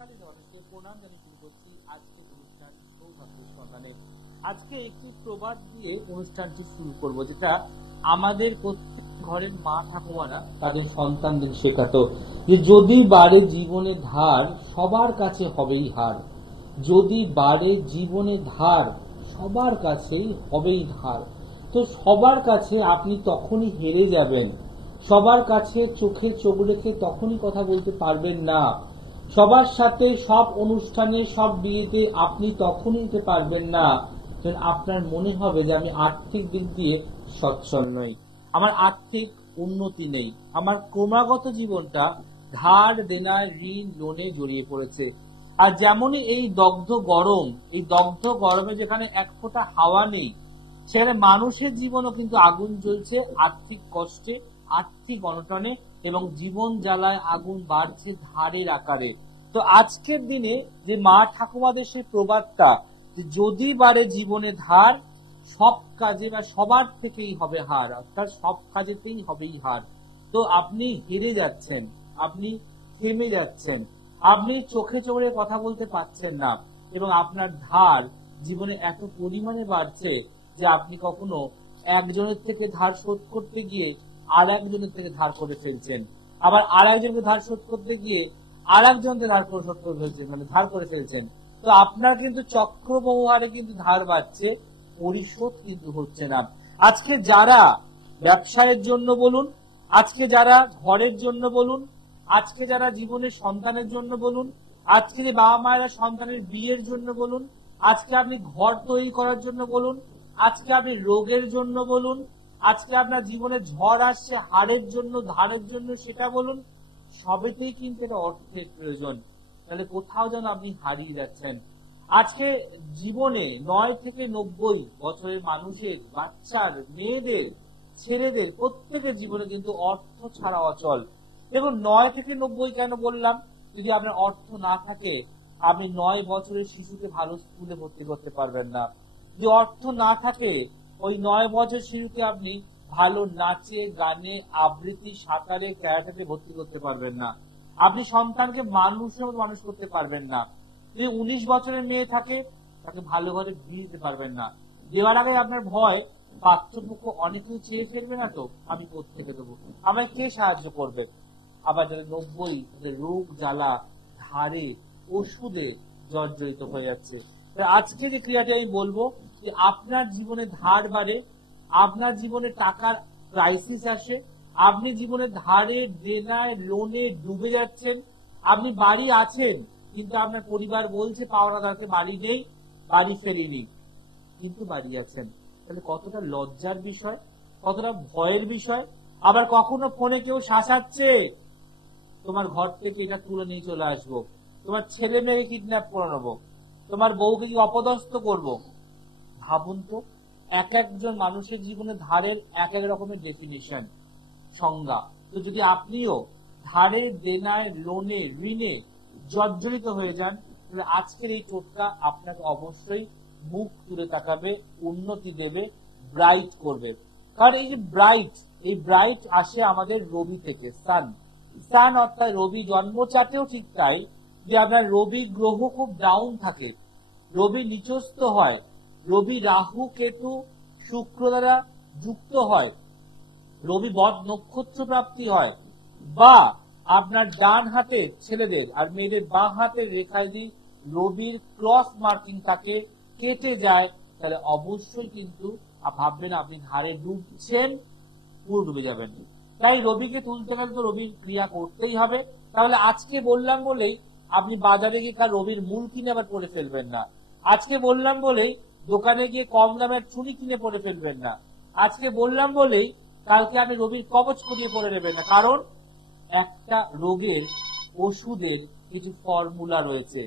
সকালের অনেকে প্রণাম জানিয়ে শুরু করছি আজকের অনুষ্ঠান সৌভাগ্য সন্ধানে। আজকে একটি প্রবাদ দিয়ে অনুষ্ঠানটি শুরু করব, যেটা আমাদের প্রত্যেক ঘরের মা ঠাকুমারা তাদের সন্তানদের শেখাতো, যে যদি বাড়ে জীবনে ধার সবার কাছে হবেই হার। যদি বাড়ে জীবনে ধার সবার কাছেই হবেই ধার। তো সবার কাছে আপনি তখনই হেরে যাবেন, সবার কাছে চোখে চোখ রেখে তখনই কথা বলতে পারবেন না, সবার সাথে সব অনুষ্ঠানে সব বিয়েতে আপনি তখনই যেতে পারবেন না যখন আপনার মনে হবে যে আমি আর্থিক দিক দিয়ে সচ্ছল নই, আমার আর্থিক উন্নতি নেই, আমার ক্রমাগত জীবনটা ধার দেনার ঋণ লোনে জড়িয়ে পড়েছে। আর যেমনই এই দগ্ধ গরম, এই দগ্ধ গরমে যেখানে এক ফোঁটা হাওয়া নেই, সেখানে মানুষের জীবনও কিন্তু আগুন জ্বলছে আর্থিক কষ্টে, আর্থিক অনটনে, এবং জীবন জ্বালায় আগুন বাড়ছে ধারের আকারে। তো আজকের দিনে যে মা ঠাকুমাদের সেই প্রবাদটা, যে যদি বাড়ে জীবনে ধার সব কাজে বা সবার থেকেই হবে হার, অর্থাৎ সব কাজেতেই হবেই হার। তো আপনি হেরে যাচ্ছেন, আপনি থেমে যাচ্ছেন, আপনি চোখে চোখে কথা বলতে পারছেন না, এবং আপনার ধার জীবনে এত পরিমাণে বাড়ছে যে আপনি কখনো একজনের থেকে ধার শোধ করতে গিয়ে আর একজনের থেকে ধার করে ফেলছেন, আবার আর একজনকে ধার শোধ করতে গিয়ে আর একজনকে ধার করে শোধ করে ফেলছেন, মানে ধার করে ফেলছেন। তো আপনার কিন্তু চক্রবহু হারে কিন্তু ধার বাড়ছে, পরিশোধ কিন্তু হচ্ছে না। আজকে যারা ব্যবসায়ের জন্য বলুন, আজকে যারা ঘরের জন্য বলুন, আজকে যারা জীবনের সন্তানের জন্য বলুন, আজকে যে বাবা মায়েরা সন্তানের বিয়ের জন্য বলুন, আজকে আপনি ঘর তৈরি করার জন্য বলুন, আজকে আপনি রোগের জন্য বলুন, আজকে আপনার জীবনে ঝড় আসছে হাড়ের জন্য, ধারের জন্য সেটা বলুন, সবেতেই কিন্তু এটা অর্থের প্রয়োজন। তাহলে কোথাও যেন আপনি হারিয়ে যাচ্ছেন। আজকে জীবনে 9 থেকে 90 বছরের মানুষের, বাচ্চার, মেয়েদের, ছেলেদের প্রত্যেকের জীবনে কিন্তু অর্থ ছাড়া অচল। দেখুন 9 থেকে 90 কেন বললাম? যদি আপনার অর্থ না থাকে, আপনি 9 বছরের শিশুকে ভালো স্কুলে ভর্তি করতে পারবেন না। যদি অর্থ না থাকে, ওই 9 বছর শিশুকে আপনি ভালো নাচে, গানে, আবৃত্তি, সাঁতারে, ক্যারাটেতে ভর্তি করতে পারবেন না। আপনি সন্তানকে মানুষের মতো মানুষ করতে পারবেন না। যদি 19 বছরের মেয়ে থাকে, তাকে ভালো ঘরে বিয়ে দিতে পারবেন না। দেওয়ার আগে আপনার ভয়, পাত্রপক্ষ অনেকেই চেয়ে ফেলবে না তো, আমি কোত্থেকে দেবো, আমায় কে সাহায্য করবে। আবার যাদের 90, রোগ জ্বালা, ধারে, ওষুধে জর্জরিত হয়ে যাচ্ছে। আজকে যে ক্রিয়াটি আমি বলবো, যে আপনার জীবনে ধার বাড়ে, আপনার জীবনে টাকার ক্রাইসিস আসে, আপনি জীবনে ধারে, দেনায়, লোনে ডুবে যাচ্ছেন, আপনি বাড়ি আছেন কিন্তু আপনার পরিবার বলছে পাওনাদারকে বাড়ি নেই, বাড়ি ফেলেনি, কিন্তু বাড়ি আছেন। তাহলে কতটা লজ্জার বিষয়, কতটা ভয়ের বিষয়। আবার কখনো ফোনে কেউ শাসাচ্ছে, তোমার ঘর থেকে এটা তুলে নিয়ে চলে আসবো, তোমার ছেলে মেয়েকে কিডন্যাপ করে নেবো, তোমার বউকে কি অপদস্থ করবো। ভাবুন তো, এক একজন মানুষের জীবনে ধারের এক এক রকমের ডেফিনিশন, সংজ্ঞা। তো যদি আপনিও ধারে, দেনায়, লোনে, ঋণে জর্জরিত হয়ে যান, তাহলে আজকের এই টোটকা আপনাকে অবশ্যই মুখ তুলে তাকাবে, উন্নতি দেবে, ব্রাইট করবে। কারণ এই যে ব্রাইট, এই ব্রাইট আসে আমাদের রবি থেকে, সান। সান অর্থাৎ রবি, জন্মচাটেও ঠিক তাই, যে আপনার রবি গ্রহ খুব ডাউন থাকে, রবি নিচস্থ হয়, রবি রাহু, কেতু, শুক্র দ্বারা যুক্ত হয়, রবি বদ নক্ষত্র প্রাপ্তি হয়, বা আপনার ডান হাতে ছেলেদের আর মেয়েদের বাঁ হাতের রেখায় যদি রবির ক্রস মার্কিং তাকে কেটে যায়, তাহলে অবশ্যই কিন্তু ভাববেন আপনি ধারে ডুবছেন, পুরো ডুবে যাবেন। তাই রবিকে তুলতে গেলে তো রবির ক্রিয়া করতেই হবে। তাহলে আজকে বললাম বলেই আপনি বাজারে গিয়ে কার রবির মূল কিনে আবার পড়ে ফেলবেন না। আজকে বললাম বলেই দোকানে গিয়ে কম দামের চুনি কিনে পড়ে ফেলবেন না। আজকে বললাম বলেই কালকে আপনি রবির কবচ করিয়ে পড়ে নেবেন না। কারণ একটা রোগের ওষুধের কিছু ফর্মুলা রয়েছে,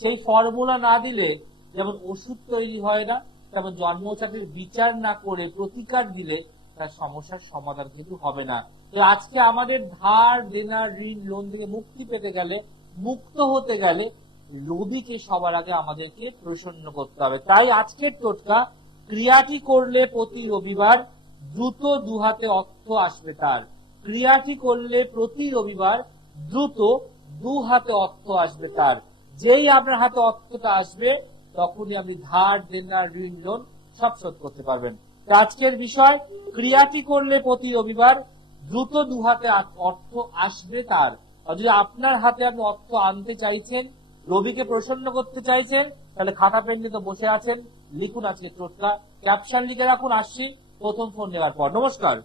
সেই ফর্মুলা না দিলে যেমন ওষুধ তৈরি হয় না, তেমন জন্মচাপের বিচার না করে প্রতিকার দিলে তার সমস্যার সমাধান কিন্তু হবে না। তো আজকে আমাদের ধার, দেনা, ঋণ, লোন থেকে মুক্তি পেতে গেলে, মুক্ত হতে গেলে রবিকে সবার আগে আমাদেরকে প্রসন্ন করতে হবে। তাই আজকের টোটকা, ক্রিয়াটি করলে প্রতি রবিবার দ্রুত 2 হাতে অর্থ আসবে তার। ক্রিয়াটি করলে প্রতি রবিবার দ্রুত 2 হাতে অর্থ আসবে তার। যেই আপনার হাতে অর্থটা আসবে তখনই আপনি ধার দেনা ঋণ লোন সব শোধ করতে পারবেন। আজকের বিষয়, ক্রিয়াটি করলে প্রতি রবিবার দ্রুত দু হাতে অর্থ আসবে তার। যদি আপনার হাতে আপনি অর্থ আনতে চাইছেন, রবিকে প্রসন্ন করতে চাইছেন, তাহলে খাতা পেন নিয়ে তো বসে আছেন, লিখুন আজকে টোটকা, ক্যাপশন লিখে রাখুন। আসছি প্রথম ফোন নেওয়ার পর। নমস্কার।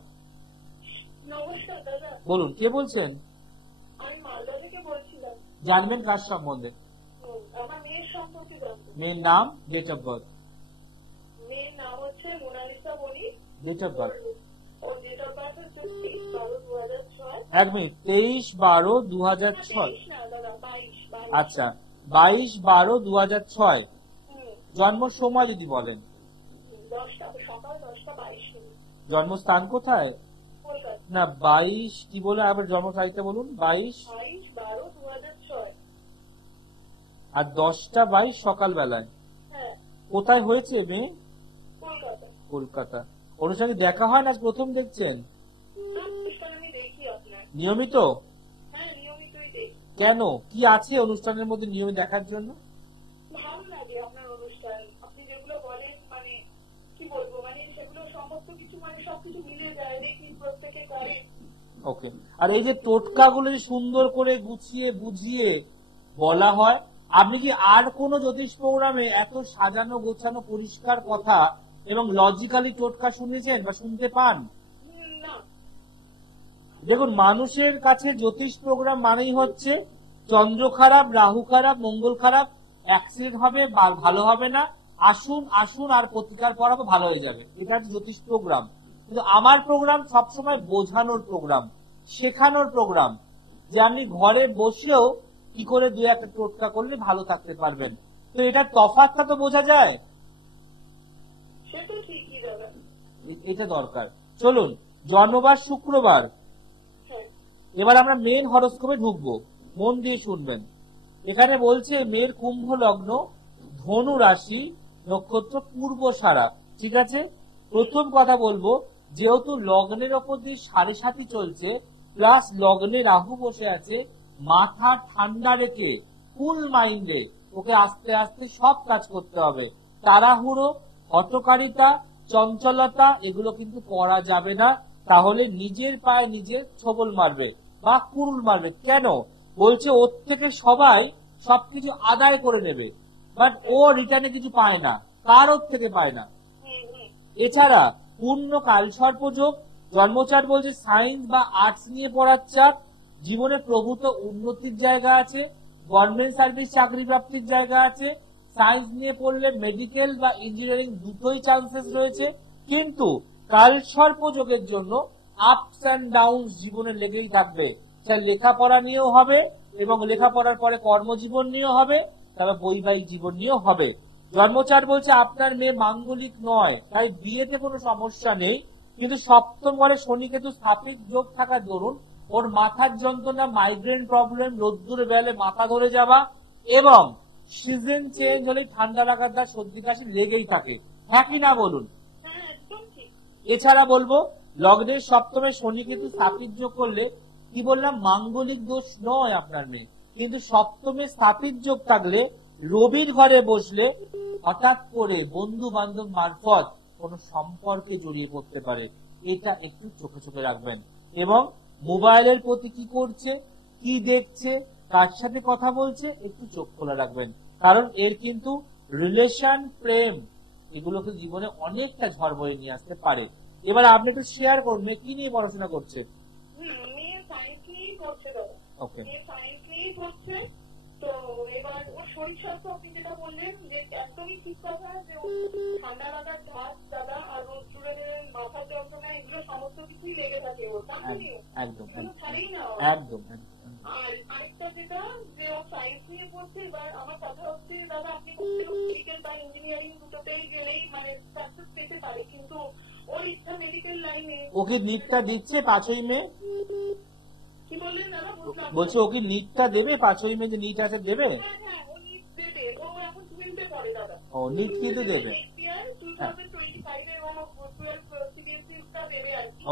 নমস্কার দাদা। বলুন, কে বলছেন? আমি মালদা থেকে বলছিলাম। জানবেন কার সম্বন্ধে? আমার মেয়ের সম্পর্কে জানতে। মেয়ের নাম, ডেট অফ বার্থ? মেয়ের নাম হচ্ছে Monalisa Banik. Date of birth? ওর ডেট অফ বার্থ হচ্ছে 23/12/2006। এক মিনিট, 23/12/2006? না দাদা, 22। আচ্ছা, 22/12/2006। জন্ম সময় যদি বলেন? 10টা, সকাল 10:22। জন্মস্থান কোথায়? কলকাতা। না, 22 কি বলে আবার জন্ম তারিখটা বলুন? 22/12/2006। আর 10টা 22 সকালবেলায়। হ্যাঁ। কোথায় হয়েছে মেয়ে? কলকাতা। কলকাতা। অনুষ্ঠানে দেখা হয় না, প্রথম দেখছেন? আমি দেখি আপনার। নিয়মিত? হ্যাঁ, নিয়মিতই দেখি। কেন, কি আছে অনুষ্ঠানের মধ্যে নিয়মিত দেখার জন্য? ভালো লাগে আপনার অনুষ্ঠান। আপনি যেগুলো বলেন, মানে কি বলবো, মানে সেগুলো সমস্ত কিছু, মানে সবকিছু মিলে যায়, দেখি প্রত্যেকে করে। ওকে। আর এই যে টোটকাগুলো সুন্দর করে গুছিয়ে বুঝিয়ে বলা হয়, আপনি কি আর কোন জ্যোতিষ প্রোগ্রামে এত সাজানো গোছানো পরিষ্কার কথা এবং লজিক্যালি টোটকা শুনেছেন বা শুনতে পান? না। দেখুন, মানুষের কাছে জ্যোতিষ প্রোগ্রাম মানেই হচ্ছে চন্দ্র খারাপ, রাহু খারাপ, মঙ্গল খারাপ, অ্যাক্সিডেন্ট হবে বা ভালো হবে না, আসুন আসুন আর প্রতিকার করাবো, ভালো হয়ে যাবে, এটা হচ্ছে জ্যোতিষ প্রোগ্রাম। কিন্তু আমার প্রোগ্রাম সবসময় বোঝানোর প্রোগ্রাম, শেখানোর প্রোগ্রাম, যে আপনি ঘরে বসেও কি করে দু একটা টোটকা করলে ভালো থাকতে পারবেন। তো এটার তফাৎটা তো বোঝা যায়, এটা দরকার। চলুন, জন্মবার শুক্রবার। এবার আমরা মেন হরোস্কোপে ঢুকবো, মন দিয়ে শুনবেন। এখানে বলছে মেয়ের কুম্ভ লগ্ন, ধনু রাশি, নক্ষত্র পূর্বসারা। ঠিক আছে, প্রথম কথা বলবো, যেহেতু লগ্নের ওপর দিয়ে 7.5 চলছে, প্লাস লগ্নে রাহু বসে আছে, মাথা ঠান্ডা রেখে কুল মাইন্ডে ওকে আস্তে আস্তে সব কাজ করতে হবে। তাড়াহুড়ো, হঠকারিতা, চঞ্চলতা এগুলো কিন্তু করা যাবে না, তাহলে নিজের পায়ে নিজের ছবল মারবে বা কুরুল মারবে। কেন বলছে, ওর থেকে সবাই সবকিছু আদায় করে নেবে, বাট ও রিটার্নে কিছু পায় না, কারোর থেকে পায় না। এছাড়া পূর্ণ কালসর্পযোগ, জন্মচার বলছে সায়েন্স বা আর্টস নিয়ে পড়ার চাপ, জীবনে প্রভূত উন্নতির জায়গা আছে, গভর্নমেন্ট সার্ভিস চাকরি প্রাপ্তির জায়গা আছে, সায়েন্স নিয়ে পড়লে মেডিকেল বা ইঞ্জিনিয়ারিং দুটোই চান্সেস রয়েছে। কিন্তু কালসর্পযোগের জন্য আপস অ্যান্ড ডাউন জীবনে লেগেই থাকবে, সেটা লেখাপড়া নিয়েও হবে এবং লেখাপড়ার পরে কর্মজীবন নিয়েও হবে, তবে বৈবাহিক জীবন নিয়েও হবে। জন্মচার বলছে আপনার মেয়ে মাঙ্গলিক নয়, তাই বিয়েতে কোনো সমস্যা নেই, কিন্তু সপ্তম ঘরে শনি কেতু স্থাপিত যোগ থাকার দরুন ওর মাথার যন্ত্রণা, মাইগ্রেন প্রবলেম, রোদ্দুর বেলে মাথা ধরে যাওয়া এবং সিজন চেঞ্জ হলে ঠান্ডা লাগার দ্বার, সর্দি কাশি লেগেই থাকে। হ্যাঁ কি না বলুন? এছাড়া বলবো, লগ্নের সপ্তমে শনি কেতু স্থাপিত যোগ করলে, কি বললাম, মাঙ্গলিক দোষ নয় আপনার মেয়ে, কিন্তু সপ্তমে স্থাপিত যোগ থাকলে রবির ঘরে বসলে হঠাৎ করে বন্ধু বান্ধব মারফত কোন সম্পর্কে জড়িয়ে পড়তে পারে, এটা একটু চোখে চোখে রাখবেন। এবং মোবাইলের প্রতি কি করছে, কি দেখছে, কার সাথে কথা বলছে, একটু চোখ খোলা রাখবেন, কারণ এর কিন্তু রিলেশন, প্রেম এগুলোকে জীবনে অনেকটা ঝড় বয়ে নিয়ে আসতে পারে। এবার আপনি একটু শেয়ার করুন, মেয়ে কি নিয়ে পড়াশোনা করছে? ওকে। তো এবার ওর শরীর স্বাস্থ্য, আপনি যেটা বললেন যে একদমই ঠিক কথা, যে ঠান্ডা লাগার ধাত দাদা আর রোদ্দুরের মাথার যন্ত্রণা, এগুলো সমস্ত কিছুই লেগে থাকে ওর, একদম ছাড়েই না। একদম। আর আরেকটা যেটা, যে ও সায়েন্স নিয়ে পড়ছে, এবার আমার কথা হচ্ছে দাদা, আপনি মেডিকেল বা ইঞ্জিনিয়ারিং দুটোতেই গেলেই মানে সাকসেস পেতে পারে, কিন্তু ওর ইচ্ছা মেডিকেল লাইনে। ওকে নিটটা দিচ্ছে 5ই মে? কি বললেন দাদা? বলছে ওকে নিটটা দেবে, 5ই মে যে নিট আছে দেবে? ও নিট কিন্তু দেবে।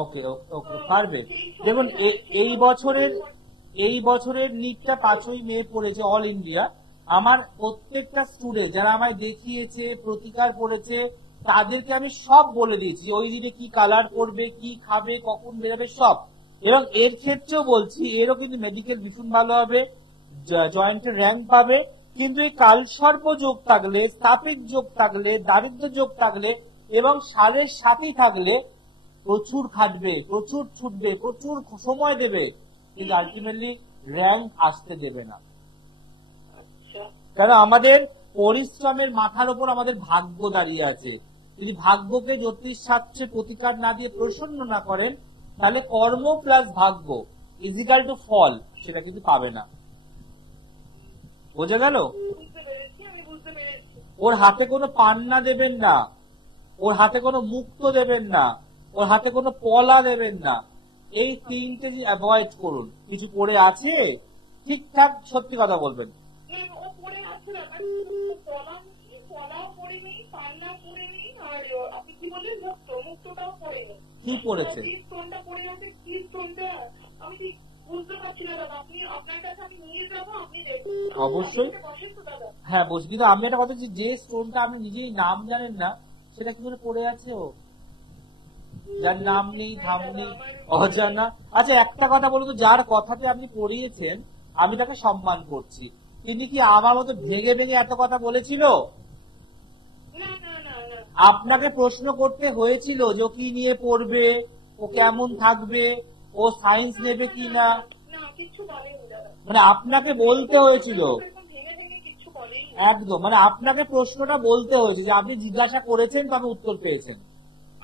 ওকে ওকে, পারবে। দেখুন, এই বছরের নিটটা 5ই মে পড়েছে অল ইন্ডিয়া, আমার প্রত্যেকটা স্টুডেন্ট যারা আমায় দেখিয়েছে, প্রতিকার করেছে, তাদেরকে আমি সব বলে দিয়েছি ওই দিনে কি কালার করবে, কি খাবে, কখন বেরোবে, সব। এবং এর ক্ষেত্রেও বলছি, এরও কিন্তু মেডিকেল ভীষণ ভালো হবে, জয়েন্টের র্যাঙ্ক পাবে। কিন্তু এই কালসর্প যোগ থাকলে, স্থাপিক যোগ থাকলে, দারিদ্র যোগ থাকলে এবং সাড়ে সাথী থাকলে প্রচুর খাটবে, প্রচুর ছুটবে, প্রচুর সময় দেবে, কিন্তু আলটিমেটলি র্যাঙ্ক আসতে দেবে না। আচ্ছা কারণ আমাদের পরিশ্রমের মাথার উপর আমাদের ভাগ্য দাঁড়িয়ে আছে। যদি ভাগ্যকে জ্যোতিষ শাস্ত্রে প্রতিকার না দিয়ে প্রসন্ন না করেন, তাহলে কর্ম প্লাস ভাগ্য ইজিক্যাল টু ফল, সেটা কিন্তু পাবে না। বোঝা গেল? বুঝতে পেরেছি, আমি বুঝতে পেরেছি। ওর হাতে কোনো পান্না দেবেন না, ওর হাতে কোনো মুক্ত দেবেন না, ওর হাতে কোনো পলা দেবেন না। এই তিনটে অ্যাভয়েড করুন। কিছু পড়ে আছে ঠিকঠাক সত্যি কথা বলবেন। ও পড়ে আছে ব্যাপার, পলাও পড়ে নেই, পান্না পড়ে নেই, আর আপনি কি বললেন মুক্তটাও পড়ে নেই। কি পড়েছে? যে স্টোনটা পড়ে আছে, কি স্টোনটা আমি ঠিক বুঝতে পারছি না দাদা। আপনি আপনার কাছে আমি নিয়ে যাবো, আপনি দেখুন। অবশ্যই। বসেন তো দাদা। হ্যাঁ বলছি, কিন্তু আমি একটা কথা বলছি, যে স্টোনটা আপনি নিজেই নাম জানেন না, সেটা কি করে পড়ে আছে ও? যার নাম নেই, ধাম নেই, অজানা। আচ্ছা একটা কথা বলুন তো, যার কথাতে আপনি পড়িয়েছেন আমি তাকে সম্মান করছি, তিনি কি আমার মতো ভেঙে ভেঙে এত কথা বলেছিল? না না না না, আপনাকে প্রশ্ন করতে হয়েছিল যে ও কি নিয়ে পড়বে, ও কেমন থাকবে, ও সায়েন্স নেবে কি না, না কিচ্ছু বলেনি দাদা। মানে আপনাকে বলতে হয়েছিল এরকম ভেঙে ভেঙে কিচ্ছু বলেনি। একদম, মানে আপনাকে প্রশ্নটা বলতে হয়েছে যে আপনি জিজ্ঞাসা করেছেন তবে উত্তর পেয়েছেন।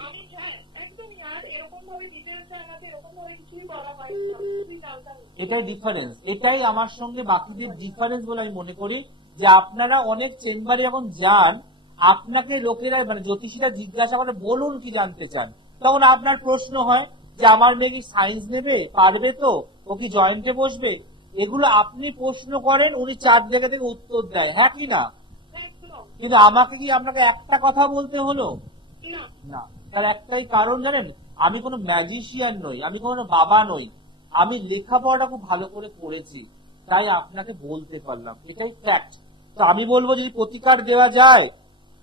আমি হ্যাঁ একদমই, আর এরকম ভাবে ডিটেলস জানাতে এরকম ভাবে কিছুই বলা হয়নি, আমি কিছুই জানতাম না। এটাই ডিফারেন্স, এটাই আমার সঙ্গে বাকিদের ডিফারেন্স বলে আমি মনে করি। যে আপনারা অনেক চেম্বারে যখন যান, আপনাকে লোকেরা মানে জ্যোতিষীরা জিজ্ঞাসা করে বলুন কি জানতে চান, তখন আপনার প্রশ্ন হয় যে আমার মেয়ে কি সায়েন্স নেবে, পারবে তো, ও কি জয়েন্টে বসবে, এগুলো আপনি প্রশ্ন করেন, উনি 4 জায়গা থেকে উত্তর দেয়, হ্যাঁ কি না? একদম কিন্তু আমাকে কি আপনাকে একটা কথা বলতে হলো না। না? তার একটাই কারণ জানেন, আমি কোনো ম্যাজিশিয়ান নই, আমি কোনো বাবা নই, আমি লেখাপড়াটা খুব ভালো করে করেছি, তাই আপনাকে বলতে পারলাম, এটাই ফ্যাক্ট। তো আমি বলবো যদি প্রতিকার দেওয়া যায়,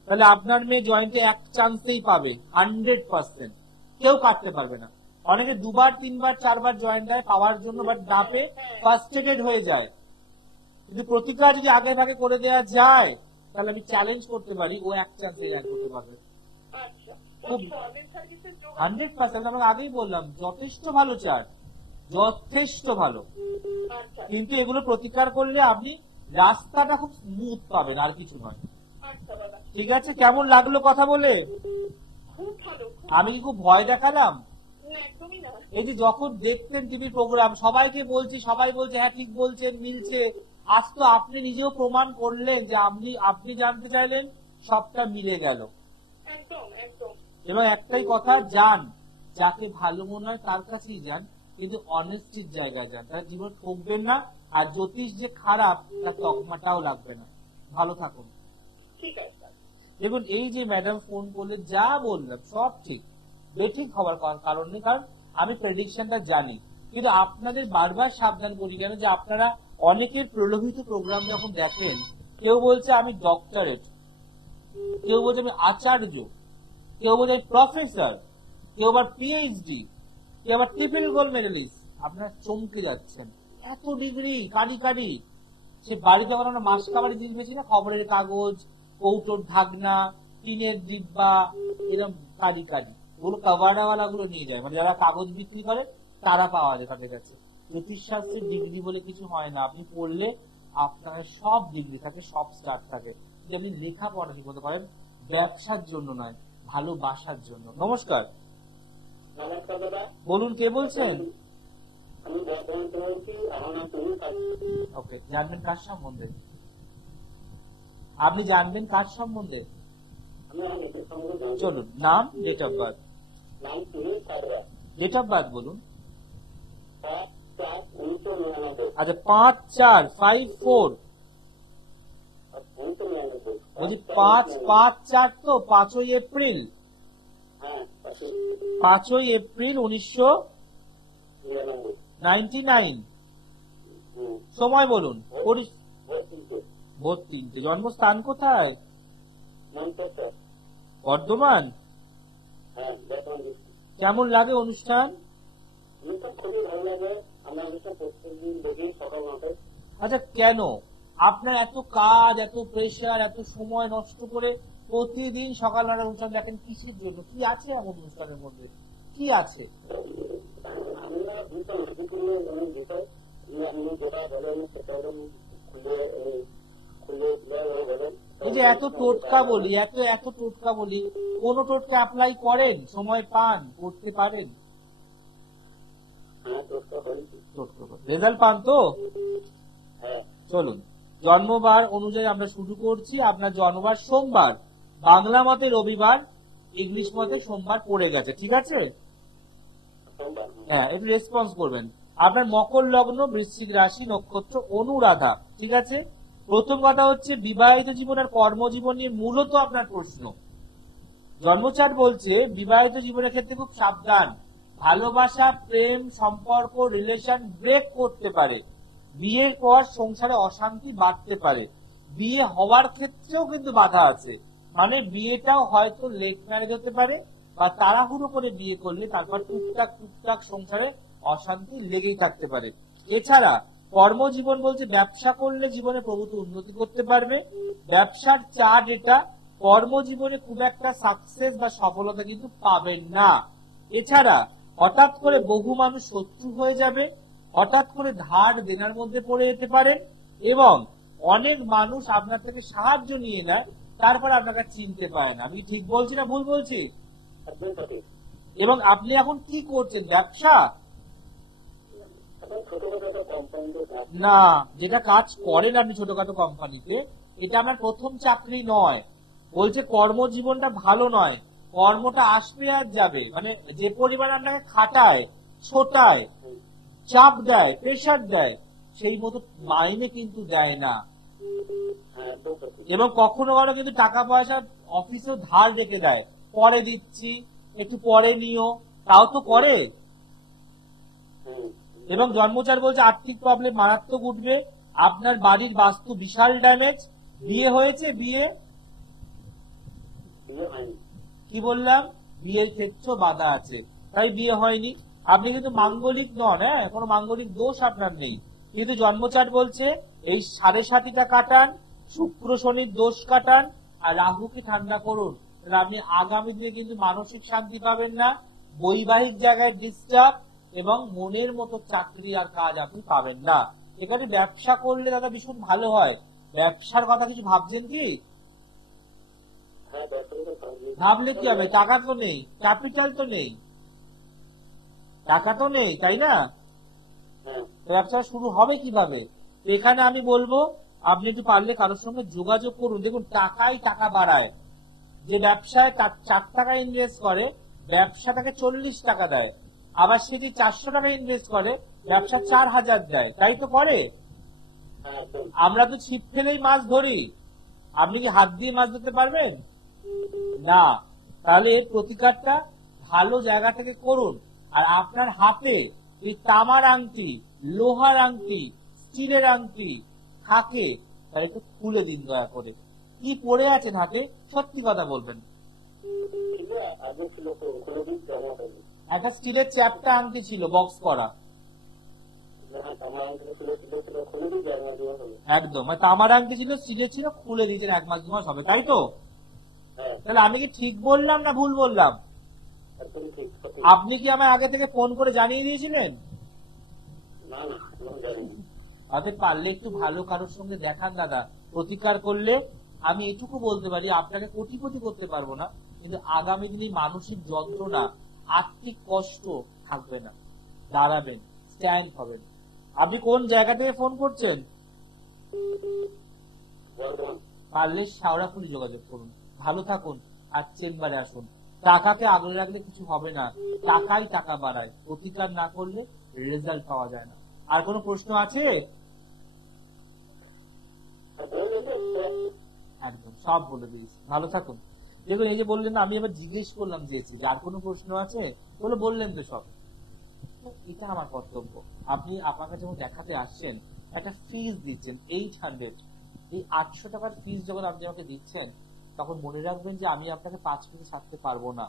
তাহলে আপনার মেয়ে জয়েন্টে এক চান্সেই পাবে, 100%, কেউ কাটতে পারবে না। অনেকে 2বার 3বার 4বার জয়েন্ট দেয় পাওয়ার জন্য, বাট না পেয়ে ফার্স্টেটেড হয়ে যায়। কিন্তু প্রতিকার যদি আগে ভাগে করে দেওয়া যায়, তাহলে আমি চ্যালেঞ্জ করতে পারি ও এক চান্সে র্যাঙ্ক করতে পারবে। আচ্ছা খুব গভর্নমেন্ট সার্ভিসের জন্য 100%, আমরা আগেই বললাম যথেষ্ট ভালো চার, যথেষ্ট ভালো। আচ্ছা কিন্তু এগুলো প্রতিকার করলে আপনি রাস্তাটা খুব স্মুথ পাবেন, আর কিছু নয়। আচ্ছা দাদা, ঠিক আছে, কেমন লাগলো কথা বলে? খুব ভালো, খুব আমি কি খুব ভয় দেখালাম? না, একদমই না। এই যে যখন দেখতেন টিভি প্রোগ্রাম, সবাইকে বলছি, সবাই বলছে হ্যাঁ ঠিক বলছেন, মিলছে, আজ তো আপনি নিজেও প্রমাণ করলেন যে আপনি জানতে চাইলেন, সবটা মিলে গেল। একদম একদম এবং একটাই কথা, যান যাকে ভালো মনে হয় তার কাছেই যান, কিন্তু অনেস্টির জায়গায় যান, তার জীবন ঠকবেন না। আর জ্যোতিষ যে খারাপ তার তকমাটাও লাগবে না। ভালো থাকুন। ঠিক আছে দাদা। দেখুন এই যে ম্যাডাম ফোন করলে যা বললাম সব ঠিক, বেঠিক হওয়ার কারণ নেই, কারণ আমি প্রেডিকশনটা জানি। কিন্তু আপনাদের বারবার সাবধান করি কেন, যে আপনারা অনেকের প্রলোভিত প্রোগ্রাম যখন দেখেন, কেউ বলছে আমি ডক্টরেট, কেউ বলছে আমি আচার্য, কেউ বলছে আমি প্রফেসর, কেউ আবার পিএইচডি, কেউ আবার ট্রিপল গোল্ড মেডেলিস্ট। আপনারা চমকে যাচ্ছেন, এত ডিগ্রি কারি কারি। সে বাড়ি যখন আমরা মাস কাবারি জিনিস বেছি না, খবরের কাগজ, কৌটোর ঢাকনা, টিনের ডিব্বা, এরকম কারি কারি, ওগুলো কাভারওয়ালা গুলো নিয়ে যায়, মানে যারা কাগজ বিক্রি করে তারা পাওয়া যায় তাদের কাছে। জ্যোতিষশাস্ত্রের ডিগ্রি বলে কিছু হয় না, আপনি পড়লে আপনার সব ডিগ্রি থাকে, সব স্টার থাকে, যদি আপনি লেখাপড়া ঠিক মতো করেন, ব্যবসার জন্য নয়, ভালোবাসার জন্য। নমস্কার, নমস্কার দাদা, বলুন কে বলছেন? আমি বর্তমান বলছি, আমার নাম তরুণ পাত্র। ওকে, জানবেন কার সম্বন্ধে? আপনি জানবেন কার সম্বন্ধে? আমি আমার নিজের সম্বন্ধে জানতে চাই। চলুন, নাম, ডেট অফ বার্থ। নাম Sunil Sadra, date of birth বলুন। 5/4/1999। আচ্ছা, 5454, 1999। বলছি 5/4 তো 5ই এপ্রিল, হ্যাঁ 5ই এপ্রিল 1999। 99। সময় বলুন। ভোর 3টে। জন্মস্থান কোথায়? মন্তেশ্বর। বর্ধমান। হ্যাঁ, বর্তমান ডিস্ট্রিক্ট। কেমন লাগে অনুষ্ঠান? অনুষ্ঠান খুবই ভালো লাগে। আমরা অনুষ্ঠান প্রত্যেকদিন দেখি সকাল 9টায়। আচ্ছা, কেন আপনার এত কাজ, এত প্রেশার, এত সময় নষ্ট করে প্রতিদিন সকাল 9টার অনুষ্ঠান দেখেন? কিসের জন্য? কি আছে এমন অনুষ্ঠানের মধ্যে? কি আছে? আমরা বিষয় করলে অনেক বিষয় আপনি যেটা বলেন সেটা খুলে খুলে বলেন। এই যে এত টোটকা বলি, এত টোটকা বলি, কোন টোটকা অ্যাপ্লাই করেন? সময় পান, করতে পারেন? হ্যাঁ, টোটকা করেছি। রেজাল্ট পান তো? হ্যাঁ। চলুন, জন্মবার অনুযায়ী আমরা শুরু করছি। আপনার জন্মবার সোমবার, বাংলা মতে রবিবার, ইংলিশ মতে সোমবার পড়ে গেছে, ঠিক আছে? হ্যাঁ, একটু রেসপন্স করবেন। আপনার মকর লগ্ন, বৃশ্চিক রাশি, নক্ষত্র অনুরাধা, ঠিক আছে? প্রথম কথা হচ্ছে বিবাহিত জীবন আর কর্মজীবন নিয়ে মূলত আপনার প্রশ্ন। জন্মচার্ট বলছে বিবাহিত জীবনের ক্ষেত্রে খুব সাবধান। ভালোবাসা, প্রেম, সম্পর্ক, রিলেশন ব্রেক করতে পারে। বিয়ের পর সংসারে অশান্তি বাড়তে পারে। বিয়ে হওয়ার ক্ষেত্রেও কিন্তু বাধা আছে, মানে বিয়েটাও হয়তো লেট ম্যারেজ হতে পারে, বা তাড়াহুড়ো করে বিয়ে করলে তারপর টুকটাক টুকটাক সংসারে অশান্তি লেগেই থাকতে পারে। এছাড়া কর্মজীবন বলছে ব্যবসা করলে জীবনে প্রভূত উন্নতি করতে পারবে। ব্যবসার চার্ট এটা, কর্মজীবনে খুব একটা সাকসেস বা সফলতা কিন্তু পাবেন না। এছাড়া হঠাৎ করে বহু মানুষ শত্রু হয়ে যাবে, হঠাৎ করে ধার দেনার মধ্যে পড়ে যেতে পারেন, এবং অনেক মানুষ আপনার থেকে সাহায্য নিয়ে নেয়, তারপর আপনাকে চিনতে পারে না। আমি ঠিক বলছি না ভুল বলছি? এবং আপনি এখন কি করছেন? ব্যবসা না, যেটা কাজ করেন আপনি ছোটখাটো কোম্পানিতে, এটা আমার প্রথম চাকরি নয়। বলছে কর্মজীবনটা ভালো নয়, কর্মটা আসবে আর যাবে, মানে যে পরিমাণ আপনাকে খাটায়, ছোটায়, চাপ দেয়, প্রেশার দেয়, সেই মতো মাইনে কিন্তু দেয় না। এবং কখনো কখনো কিন্তু টাকা পয়সা অফিসেও ধার রেখে দেয়, পরে দিচ্ছি, একটু পরে নিও, তাও তো করে। এবং জন্মচার বলছে আর্থিক প্রবলেম মারাত্মক উঠবে। আপনার বাড়ির বাস্তু বিশাল ড্যামেজ। বিয়ে হয়েছে? বিয়ে কি বললাম? বিয়ের ক্ষেত্রেও বাধা আছে, তাই বিয়ে হয়নি। আপনি কিন্তু মাঙ্গলিক নন, হ্যাঁ, কোনো মাঙ্গলিক দোষ আপনার নেই, কিন্তু জন্মচাট বলছে এই 7.5টা কাটান, শুক্র শনির দোষ কাটান, আর রাহুকে ঠান্ডা করুন। আপনি আগামী দিনে কিন্তু মানসিক শান্তি পাবেন না, বৈবাহিক জায়গায় ডিস্টার্ব, এবং মনের মতো চাকরি আর কাজ আপনি পাবেন না। এখানে ব্যবসা করলে দাদা ভীষণ ভালো হয়। ব্যবসার কথা কিছু ভাবছেন কি? ভাবলে কি হবে? টাকা তো নেই, ক্যাপিটাল তো নেই, টাকা তো নেই, তাই না? ব্যবসা শুরু হবে কিভাবে? এখানে আমি বলবো আপনি একটু পারলে কারোর সঙ্গে যোগাযোগ করুন। দেখুন, টাকাই টাকা বাড়ায়। যে ব্যবসায় 4 টাকা ইনভেস্ট করে, ব্যবসাটাকে 40 টাকা দেয়। আবার সে যদি 400 টাকা ইনভেস্ট করে, ব্যবসা 4000 দেয়, তাই তো করে। আমরা তো ছিপ ফেলেই মাছ ধরি, আপনি কি হাত দিয়ে মাছ ধরতে পারবেন? না। তাহলে এই প্রতিকারটা ভালো জায়গা থেকে করুন। আর আপনার হাতে এই তামার আংটি, লোহার আংটি, স্টিলের আংটি থাকে, তাই একটু খুলে দিন দয়া করে। কি পড়ে আছেন হাতে? সত্যি কথা বলবেন। একটা স্টিলের চ্যাপটা আংটি ছিল, বক্স করা, একদম তামার আংটি ছিল, স্টিলের ছিল, খুলে দিয়েছেন, 1 মাস 2 মাস হবে, তাই তো? তাহলে আমি কি ঠিক বললাম না ভুল বললাম? আপনি কি আমায় আগে থেকে ফোন করে জানিয়ে দিয়েছিলেন? অতএব পারলে একটু ভালো কারোর সঙ্গে দেখান দাদা। প্রতিকার করলে আমি এটুকু বলতে পারি, আপনাকে কোটিপতি করতে পারবো না, কিন্তু আগামী দিনে মানসিক যন্ত্রণা, আর্থিক কষ্ট থাকবে না, দাঁড়াবেন, স্ট্যান্ড হবেন। আপনি কোন জায়গা থেকে ফোন করছেন? পারলে শাওড়াফুলি যোগাযোগ করুন। ভালো থাকুন আর চেম্বারে আসুন। টাকাকে আগলে রাখলে কিছু হবে না, টাকাই টাকা বাড়ায়, প্রতিকার না করলে রেজাল্ট পাওয়া যায় না। আর কোনো প্রশ্ন আছে? একদম সব বলে দিয়েছি, ভালো থাকুন। দেখুন, এই যে বললেন, আমি আবার জিজ্ঞেস করলাম যে আর কোনো প্রশ্ন আছে বলে, বললেন তো সব। এটা আমার কর্তব্য। আপনি আপনাকে যখন দেখাতে আসছেন, একটা ফিস দিচ্ছেন 800, এই 800 টাকার ফিস যখন আপনি আমাকে দিচ্ছেন, তখন মনে রাখবেন যে আমি আপনাকে 5 মিনিট ছাড়তে পারবো না।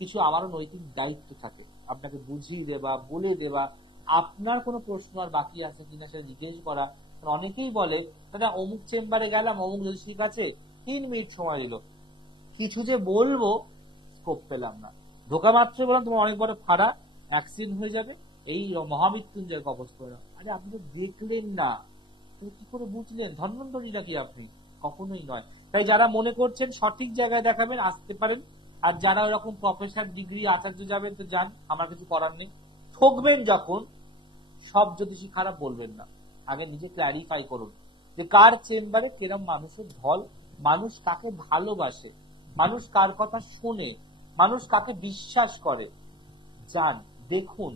কিছু আমারও নৈতিক দায়িত্ব থাকে, আপনাকে বুঝিয়ে দেবা, বলে দেবা, আপনার কোনো প্রশ্ন আর বাকি আছে কিনা সেটা জিজ্ঞেস করা। অনেকেই বলে দাদা অমুক চেম্বারে গেলাম, অমুক জ্যোতিষীর কাছে 3 মিনিট সময় দিল, কিছু যে বলবো স্কোপ পেলাম না। ঢোকা মাত্র বললাম তোমার অনেক বড় ফাড়া, অ্যাক্সিডেন্ট হয়ে যাবে, এই মহামৃত্যুঞ্জয় কবচ করে নাও। আরে আপনি তো দেখলেন না, তুমি কি করে বুঝলেন? ধন্বন্তরী নাকি আপনি? কখনোই নয়। তাই যারা মনে করছেন সঠিক জায়গায় দেখাবেন, আসতে পারেন। আর যারা ওরকম প্রফেসর ডিগ্রি আচার্য যাবেন তো যান, আমার কিছু করার নেই। ঠকবেন যখন, সব জ্যোতিষী খারাপ বলবেন না, আগে নিজে ক্ল্যারিফাই করুন যে কার চেম্বারে কিরম মানুষের ঢল, মানুষ কাকে ভালোবাসে, মানুষ কার কথা শুনে, মানুষ কাকে বিশ্বাস করে। যান, দেখুন,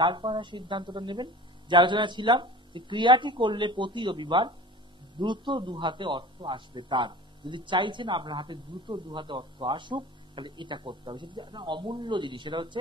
তারপর সিদ্ধান্তটা নেবেন। যে আলোচনা ছিলাম যে ক্রিয়াটি করলে প্রতি রবিবার দ্রুত দুহাতে অর্থ আসবে তার। যদি চাইছেন আপনার হাতে দ্রুত দুহাতে অর্থ আসুক, তাহলে এটা করতে হবে। সেটা একটা অমূল্য জিনিস, সেটা হচ্ছে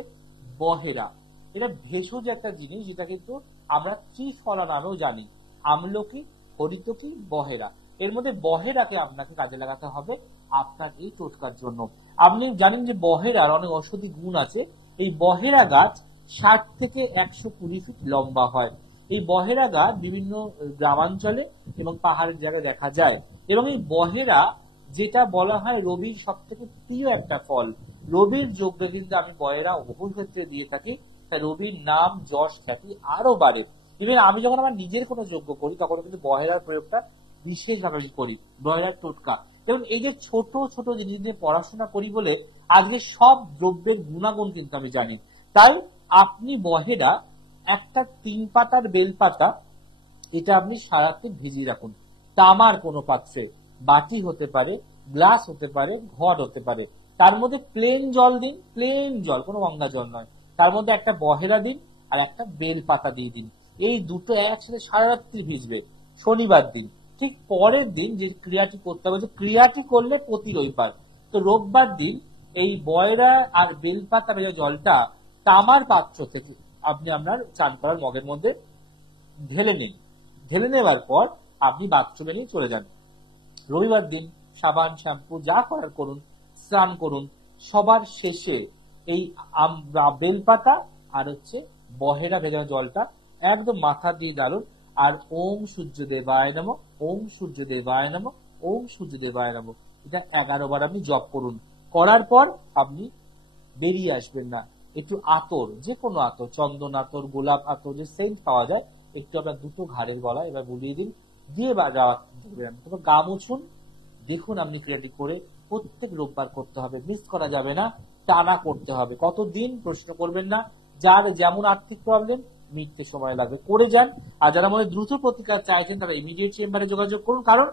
বহেরা। এটা ভেষজ একটা জিনিস, যেটা কিন্তু আমরা ত্রিফলা নামেও জানি, আমলকি, হরিতকি, বহেরা। এর মধ্যে বহেরাকে আপনাকে কাজে লাগাতে হবে আপনার এই টোটকার জন্য। আপনি জানেন যে বহেরার অনেক ঔষধি গুণ আছে। এই বহেরা গাছ 60 থেকে 120 ফিট লম্বা হয়। এই বহেরা গাছ বিভিন্ন গ্রামাঞ্চলে এবং পাহাড়ের জায়গায় দেখা যায়। এবং এই বহেরা, যেটা বলা হয় রবির সব থেকে প্রিয় একটা ফল, রবির যোগ্যে কিন্তু আমি বহেরা বহু ক্ষেত্রে দিয়ে থাকি। তাই রবির নাম, যশ, খ্যাতি আরো বাড়ে। ইভেন আমি যখন আমার নিজের কোনো যজ্ঞ করি, তখন কিন্তু বহেরার প্রয়োগটা বিশেষভাবে করি, বহেরার টোটকা। এবং এই যে ছোট ছোট জিনিস নিয়ে পড়াশোনা করি বলে আজকে সব দ্রব্যের গুণাগুণ কিন্তু আমি জানি। তাই আপনি বহেরা একটা 3 পাতার বেলপাতা, এটা আপনি সারাতে ভিজিয়ে রাখুন তামার কোনো পাত্রে, বাটি হতে পারে, গ্লাস হতে পারে, ঘট হতে পারে। তার মধ্যে প্লেন জল দিন, প্লেন জল, কোনো গঙ্গা জল নয়। তার মধ্যে একটা বহেরা দিন আর একটা বেলপাতা দিয়ে দিন। এই দুটো একসাথে সারা রাত্রি ভিজবে। শনিবার দিন, ঠিক পরের দিন যে ক্রিয়াটি করতে হবে, যে ক্রিয়াটি করলে প্রতি রবিবার, তো রোববার দিন এই বয়রা আর বেলপাতা ভেজা জলটা তামার পাত্র থেকে আপনি আপনার চান করার মগের মধ্যে ঢেলে নিন। ঢেলে নেওয়ার পর আপনি বাথরুমে নিয়ে চলে যান। রবিবার দিন সাবান, শ্যাম্পু যা করার করুন, স্নান করুন। সবার শেষে এই বেলপাতা আর হচ্ছে বহেরা ভেজানো জলটা একদম মাথা দিয়ে ডালুন। আর ওম সূর্যদেবায় নমঃ, ওম সূর্যদেবায় নমঃ, ওম সূর্যদেবায় নমঃ, এটা 11 বার আপনি জপ করুন। করার পর আপনি বেরিয়ে আসবেন না। একটু আতর, যে কোনো আতর, চন্দন আতর, গোলাপ আতর, যে সেন্ট পাওয়া যায়, একটু আপনার দুটো ঘাড়ের গলায় এবার বুলিয়ে দিন, দিয়ে গা মুছুন। দেখুন আপনি ক্রিয়াটি করে প্রত্যেক রোববার করতে হবে, মিস করা যাবে না, টানা করতে হবে। কতদিন প্রশ্ন করবেন না। যার যেমন আর্থিক প্রবলেম, মিটতে সময় লাগবে, করে যান। আর যারা মনে দ্রুত প্রতিকার চাইছেন, তারা ইমিডিয়েট চেম্বারে যোগাযোগ করুন, কারণ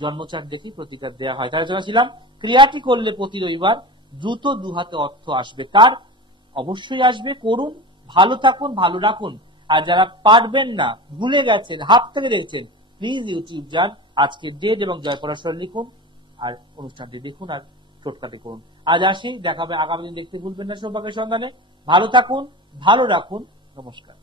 জন্মচার দেখেই প্রতিকার দেওয়া হয়। তার জন্য ছিলাম ক্রিয়াটি করলে প্রতি রবিবার দ্রুত দুহাতে অর্থ আসবে তার। অবশ্যই আসবে, করুন, ভালো থাকুন, ভালো রাখুন। আর যারা পারবেন না, ভুলে গেছেন, হাত থেকে দেখছেন, প্লিজ ইউটিউব যান, আজকে ডেট এবং জয়পরাশর লিখুন আর অনুষ্ঠানটি দেখুন আর টোটকাটি করুন। আজ আসি, দেখাবে আগামী দিন। দেখতে ভুলবেন না সৌভাগ্যের সন্ধানে। ভালো থাকুন, ভালো রাখুন। নমস্কার।